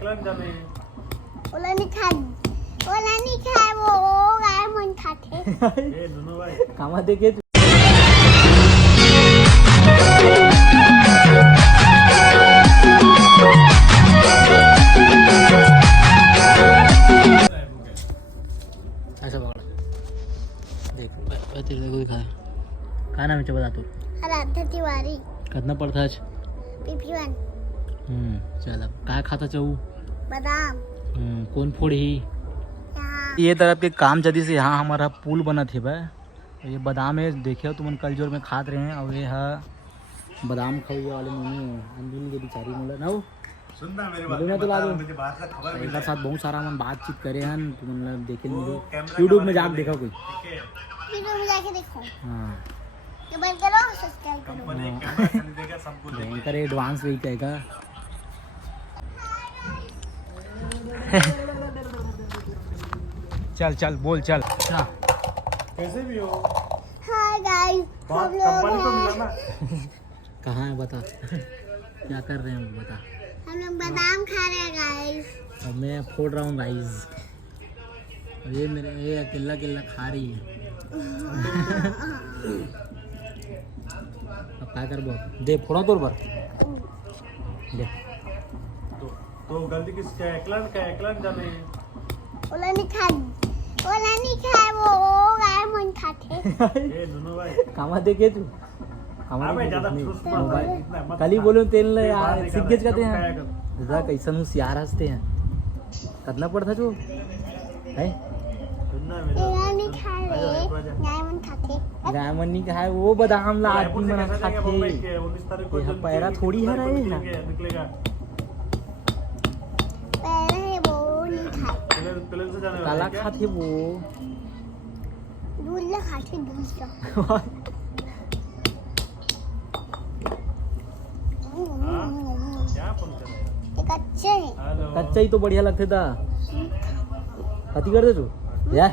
ओला नहीं खाए वो गाय मन खाते कामात देखे तू ऐसा पकड़ा देख तेरे को दिखा क्या नाम है बता तू आराध्या तिवारी कितना पड़ता है PP1 चल अब क्या खाता चाहू बादाम कौन फोड़ी यहाँ ये तरफ के काम जल्दी से यहाँ हमारा पुल बना थे भाई ये बादाम है देखियो तुम कल जोर में खाते रहे हैं और ये है बादाम खाइए वाले मम्मी अंजुल के बेचारी मोला ना सुनना मेरी बात तो ला दो मुझे बाहर से खबर एक साथ बहुत सारा मन बातचीत करे हैं तुम मतलब देखे नहीं यूट्यूब में जाके देखा कोई वीडियो में जाके देखो हाँ ये बंद करो सब्सक्राइब करो कंपनी कैमरा खरीदेगा सबको भयंकर एडवांस वही कहेगा चल चल बोल चल कैसे भी हो हाय गाइस हम कंपनी को लोग मिला ना कहाँ है बता क्या कर रहे हैं बता हम लोग बादाम खा रहे हैं गाइस अब मैं फोड़ रहा हूँ राइस और ये मेरे ये अकेला अकेला खा रही है अब क्या कर दे फोड़ा तोर पर दे तो गलती किसका है एकलन जाने ओला नहीं खाए वो गाय मन खाते ए दोनों भाई कामा देखे तू अबे ज्यादा ठूस मत भाई इतना मत कल ही बोलो तेल बाहर यार निकाल, सिग्गेज कहते कब हैं खाया कर। दादा कैसा हूँ सियार हंसते हैं कितना पड़ता जो है सुनना मेरी तेरा नहीं बात। खाए आजा, आजा। गाय मन खाते गायमन नहीं कहा है वो बादाम ला रायपुर आदमी से मना कैसे जाएंगे खाते मुंबई के 19 तारीख को ये जल्दी पैरा थोड़ी है रे निकलेगा पहले वो नहीं खाए प्लेन से जाने वाला काला है क्या? खाते वो दूध ला खाते दूध का क्या फोन कर रहे हो? ये कच्चे हैं हेलो कच्चा ही तो बढ़िया लगते था कति कर दे तू या ये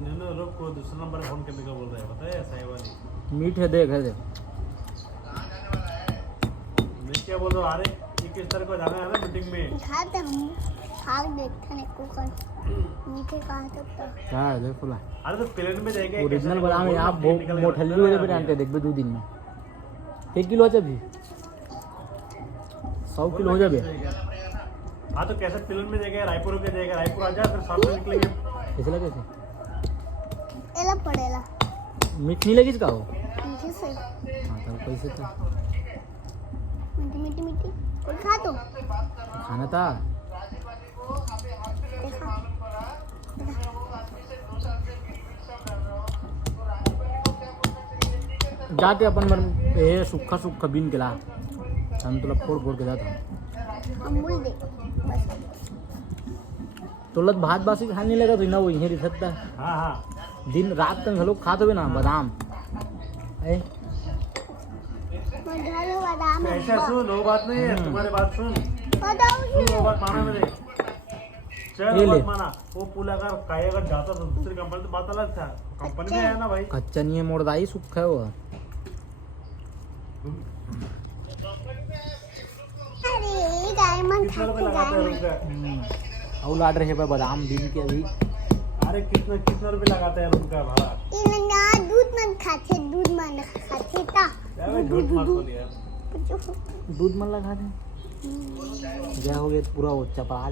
नैनो रुक को दूसरा नंबर फोन करने का बोल रहे हैं बताया सही वाली मीठ है देख है दे मैं क्या बोल रहा हूँ अरे 21 तारीख को जाना है ना मीटिंग में खाते हम खा देखते हैं को कर मीठे कहा सकता क्या है देख फुला अरे तो प्लेन में जाएगा ओरिजिनल बादाम है आप मोठल्ली हो जाए जानते देख बे 2 दिन में 1 किलो अच्छा भी 100 किलो हो जाए हाँ तो कैसे प्लेन में जाएगा रायपुर होके जाएगा रायपुर आ जाए फिर साथ में निकलेंगे कैसे लगे एला पड़ेला मीठ नहीं लगी इसका हो मीठे से हाँ तो कैसे था मीठी कोई खा तो खाना था देखा जाते अपन मन ये सूखा सूखा बीन के ला हम तुला फोड़ फोड़ के जाता अमूल दे बस तुला भात बासी खाने नहीं लगा तो ना वो यहीं रह सकता हाँ हाँ दिन रात तक लोग खाते हुए ना बादाम ए मधुर बादाम तो ऐसा सुन वो बात नहीं है तुम्हारी बात सुन बताओ सुन वो बात माना मेरे चल ये वो ले। बात माना वो पुल अगर कहीं अगर जाता तो दूसरी कंपनी तो बात अलग था कंपनी में आया ना भाई कच्चा नहीं है मोड़दाई सूखा है वो अरे गाय मन कितना रुपए खाते लगाते गाय हैं मन रुपए और लाड रहे भाई बादाम बीन के अभी अरे कितना रुपए लगाते हैं उनका भाड़ा ये ना दूध मन खाते ता क्या भाई झूठ मत बोल यार दूध मन लगा दे क्या हो गया पूरा वो चपरा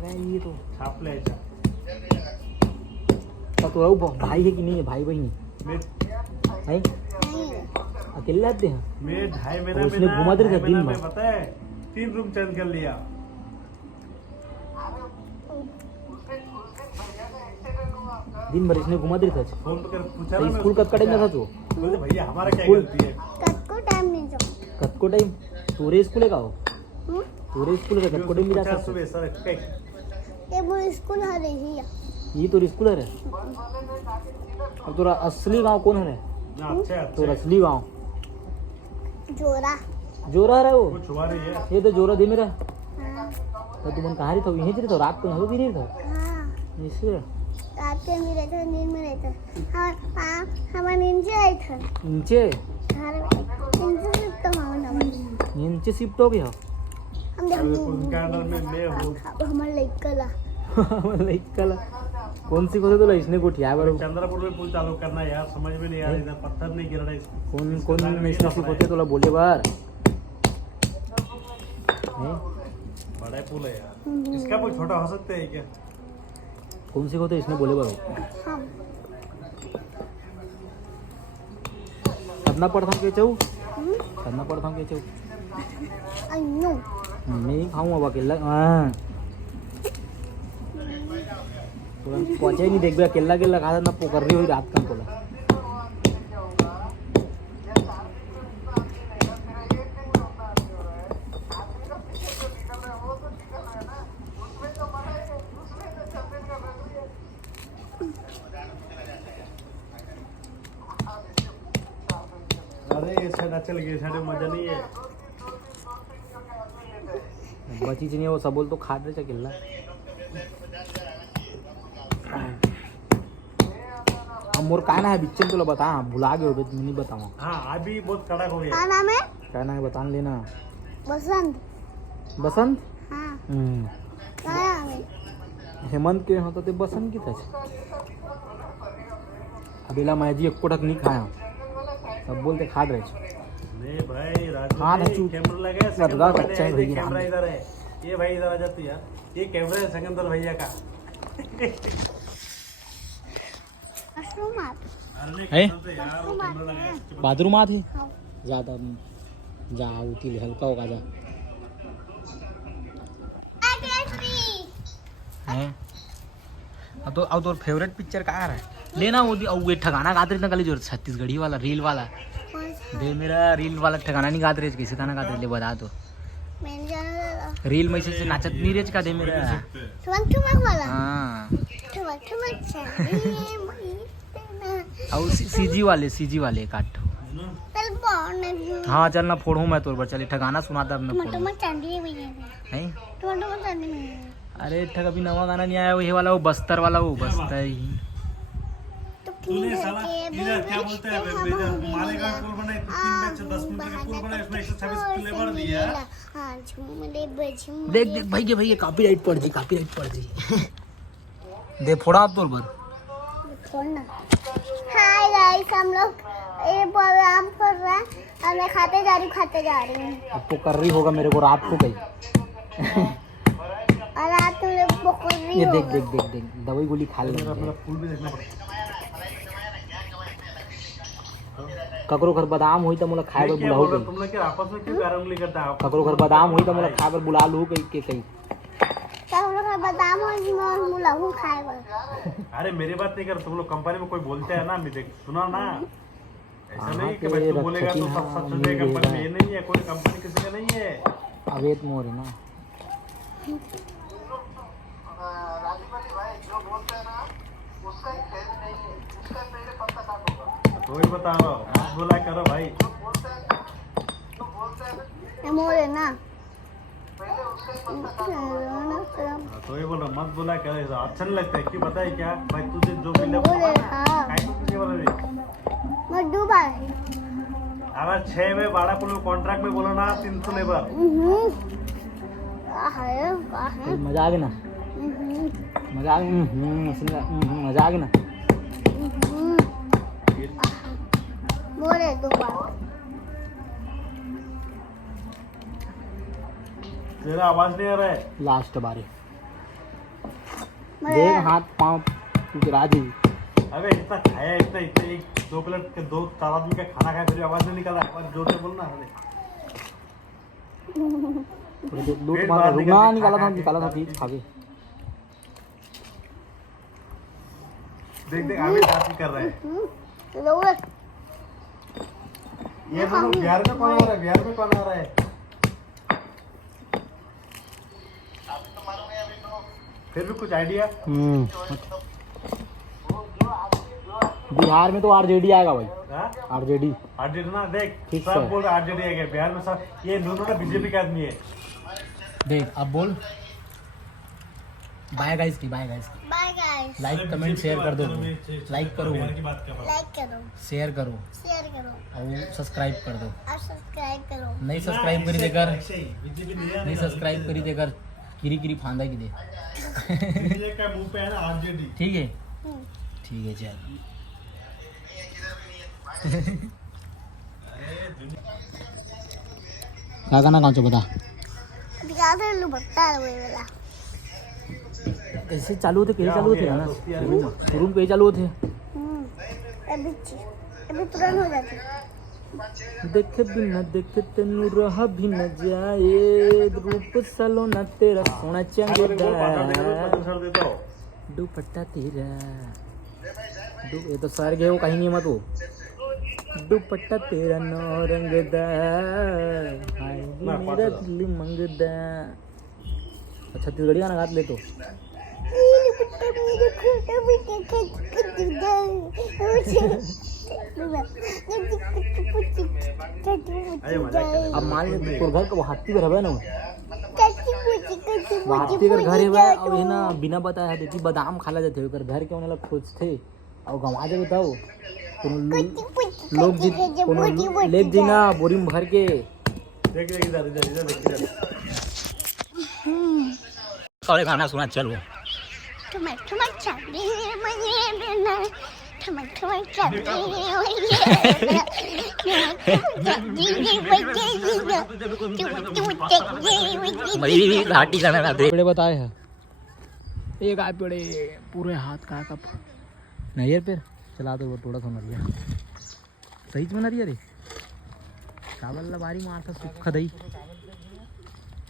गया ये तो छाप ले ऐसा तो भाई है कि नहीं है भाई बहन मैं है नहीं अकेले रहते हैं मैं 2.5 महीना और उसने घुमा दे रखा दिन भर। में पता है 3 रूम चेंज कर लिया दिन भर इसने घुमा दे था फोन पे कर पूछा तो ना मैं स्कूल उसको कब कटेंगे था तू बोले भैया हमारा क्या स्कूल- गलती है कब को टाइम नहीं जाओ कत को टाइम तोरे स्कूल का हो तोरे स्कूल का कत को टाइम भी जा पूछा सकते सुबह सर एक ये वो स्कूल है रही है ये तो स्कूल है रे अब तोरा असली गांव कौन है रे ना अच्छा तोरा अच्छा असली गांव जोरा जोरा है वो वो छुआ रही है ये तो जोरा दे मेरा हाँ तो तुम कहाँ रही था यहीं रही था रात को यहाँ भी नहीं था हाँ इसलिए रात में भी रहता नींद में रहता हमारे नींद से आए थे नीचे घर में नींद से तो मामा ये नीचे शिफ्ट हो गया हम देख उनके अंदर में मैं हूँ। हमारे लइकला कल कौन सी को तो इसने को उठाया बरो चंद्रपुर में पुल चालू करना है यार, समझ में नहीं आ रहा, इधर पत्थर नहीं गिर रहा है। कौन कौन नेशनल से होते तो बोले बार बड़ा पुल है यार, इसका पुल छोटा हो सकता है क्या? कौन सी होते इसने बोले बार हम करना पड़ता के चाऊ करना पड़ता के चाऊ आई नो नहीं खाऊं अब अकेला हाँ तुरंत पहुंचे ही नहीं देख भी अकेला अकेला खा ना पोकर रही हुई रात का बोला अरे ये साइड अच्छा लगे, साइड में मजा नहीं है। बची नहीं वो सब बोल तो खा रहे अकेला अब मोर का ना है बिच्चन तुला बता भुला गए होगे नहीं बताऊँ हाँ अभी बहुत कड़क हो गया। क्या नाम है? क्या ना है बता लेना बसंत। बसंत हाँ क्या नाम है? हेमंत के होता ते बसंत की था अबेला मैं जी एक कोटक नहीं खाया सब बोलते खा रहे नहीं भाई हाँ, राजू चूत। कैमरा लगे लगा सिकंदर कच्चा भैया, है ये भैया। कैमरा इधर है, ये भाई इधर आ जाती यार, ये कैमरा है सिकंदर भैया का। मशरूम आप अरे है? कसम से यार वो कैमरा लगा है। बाथरूम आ थी हाँ ज्यादा जा उठी हल्का होगा जा हैं अब तो फेवरेट पिक्चर का है लेना वो ठगाना गाते रहे कल जो छत्तीसगढ़ी वाला रील वाला दे मेरा रील वाला ठगाना नहीं गाते रहे किसी गाना गाते रहे बता दो मैंने जाना रील में से नाचत नहीं रेच का दे मेरा ठुमक ठुमक वाला हाँ ठुमक ठुमक चाहिए और सीजी वाले काट चल बोल हाँ चल ना फोड़ू मैं तोर पर चले ठगाना सुनाता अब मैं टमाटो फोड़ू में चांदी में है टमाटो में चांदी में अरे ठग अभी नवा गाना नहीं आया वो ये वाला वो बस्तर वाला वो बस्तर ही तो तूने साला इधर क्या बोलते हैं इधर मालेगांव पुल बनाए तो 3 में से 10 मीटर का पुल बनाए, उसमें 126 लेबर दिया। हाँ झूमले बझूम देख देख भाई कॉपीराइट पड़ जी दे फोड़ा आप तोर पर छोड़ना। हाय गाइस हम लोग ये प्रोग्राम कर रहे हैं और मैं खाते जा रही हूँ अब तो कर रही होगा मेरे को रात को गई और आज तुम लोग पकड़ रही ये हो देख दवाई गोली खा ले अपना पुल भी देखना पड़ेगा। ककरो घर बादाम हुई तो मोला खाए पर क्या बुलाऊ बोल रहे हो? गई तुम लोग क्या आपस में क्यों गारंगली करता है? ककरो घर बादाम हुई तो मोला खाए पर बुला लू कहीं के कहीं तो हम लोग बादाम और मुलाहू खाएगा अरे मेरी बात नहीं कर, तुम लोग कंपनी में कोई बोलते हैं ना, मैं देख सुना ना, ऐसा हाँ, नहीं कि तो भाई ये तू बोलेगा तो सब रक्षकी सच हो जाएगा। हाँ, कंपनी में ये नहीं है, कोई कंपनी किसी का नहीं है। अवैध मोर है ना तो ही बता रहा हूँ, मत बोला करो भाई। ये मोर है ना तो ही बोल रहा, मत बोला करो, ऐसा अच्छा नहीं लगता है। क्यों पता है क्या भाई, तुझे जो मिले वो बोले हाँ काहे को तुझे बोल रही? मैं डूबा है अगर 6 में 12 पुल कॉन्ट्रैक्ट में बोलो ना 300 लेबर। मजा आ गया ना मजा आ मजा आ गया ना मोर है डूबा तेरा आवाज नहीं आ रहा है। लास्ट बारी देख हाथ पाँव गिरा दी अबे इतना खाया, इतना इतना 1-2 प्लेट 2-4 आदमी का खाना खाया, फिर आवाज नहीं निकला। और जोर से बोलना। दूध मार रुकना निकाला था चीज खा के देख अभी दांत कर रहे हैं। लोग ये दोनों बिहार में कौन आ रहा है? बिहार में कौन आ रहा है? फिर भी कुछ आइडिया? बिहार में तो आरजेडी आएगा भाई हाँ? आरजेडी आरजेडी ना देख, ठीक सब है। बोल रहे आरजेडी आ गया बिहार में। सब ये दोनों ना बीजेपी के आदमी है। देख अब बोल बाय गाइस की, bye guys. Bye guys. Like comment share कर दो, लाइक करो, की बात कर रहा हूँ। लाइक करो, शेयर करो शेयर करो और सब्सक्राइब कर दो। और सब्सक्राइब करो। नहीं सब्सक्राइब करी देकर, बीजेपी नहीं सब्सक्राइब करी देकर किरी किरी फांदा की दे। का मुंह पे है ना आरजेडी। ठीक है, हम्म, ठीक है चल। क्या करना कौन सा बता। दिखा दे लो बता है वो वाला। कैसे चालू थे, कैसे चालू थे ना रूम पे चालू थे। अभी तुरंत हो जाती। देखे बिना देखे तेनू रहा भी न जाए, रूप सलोना तेरा सोना चंगेदा, दुपट्टा तेरा ये तो सर गए वो कहीं नहीं मत वो, दुपट्टा तेरा नौरंगदा, हाय रे मेरा दिल मंगदा। छत्तीसगढ़ी गाना गा ले तो। अब मान ले तोर घर को हाथी पे रहबे ना, वो हाथी अगर घर हेबे और है ना बिना बताया देखी बादाम खाला जाते ओकर घर के ओनेला खोजथे और गंवा दे बताओ लोग जी कोनो ले देना बोरी में भर के देख इधर इधर इधर देख। सारे गाना सुना चलो। मेरी लाठी गाना ना दे बताए है एक आए पेड़े पूरे हाथ का कप नहीं यार फिर चला दो थोड़ा सा मर गया सही में ना रिया रे चावल बारी मारा था सूखा दही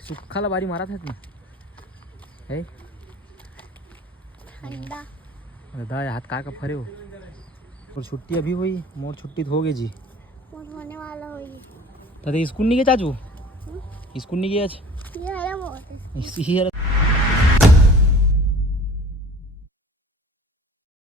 सूखा बारी मारा था इसमें है ठंडा दादा हाथ का फरे हो और छुट्टी अभी हुई मोर छुट्टी तो हो गई जी होने वाला होगी। दादा स्कूल नहीं गए चाचू स्कूल नहीं गए आज ये है बहुत इसी